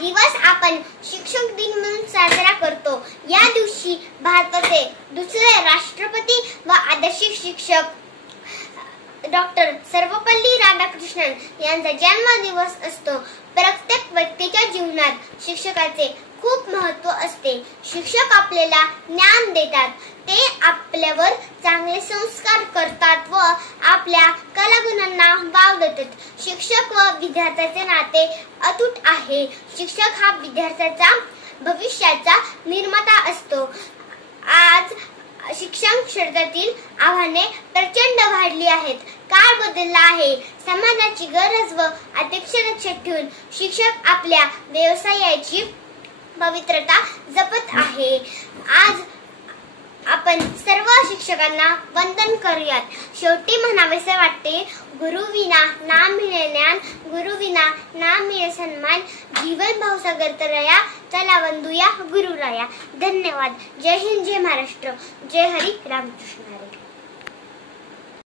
दिवस आपण शिक्षक दिन म्हणून साजरा करतो। या दिवशी भारताचे दुसरे राष्ट्रपती व आदर्श शिक्षक डॉक्टर सर्वपल्ली राधाकृष्णन यांचा जन्मदिवस असतो। प्रत्येक व्यक्तीच्या जीवनात शिक्षकाचे खूप महत्त्व असते। शिक्षक आपल्याला ज्ञान देतात, ते आपल्यावर चांगले संस्कार करतात व आपल्या कलागुणांना वाव देतात। शिक्षक व विद्यार्थ्याचे नाते अतूट आहे। शिक्षक हा विद्यार्थ्याचा भविष्याचा निर्माता असतो। आज शिक्षण क्षेत्रातील आव्हाने प्रचंड वाढली आहेत। काळ बदलला आहे। समाजाची गरज व अपेक्षा लक्षात ठेवून शिक्षक आपल्या व्यवसायाची पवित्रता जपत आहे। आज आपण सर्व शिक्षकांना वंदन करूयात। शेवटी म्हणावेसे वाटते, गुरुविना ना मिळे ज्ञान, गुरुविना ना मिळे सन्मान, जीवन भावसागर तरया, चला वंदूया गुरुराया। धन्यवाद। जय हिंद, जय महाराष्ट्र, जय हरी रामकृष्ण हरी।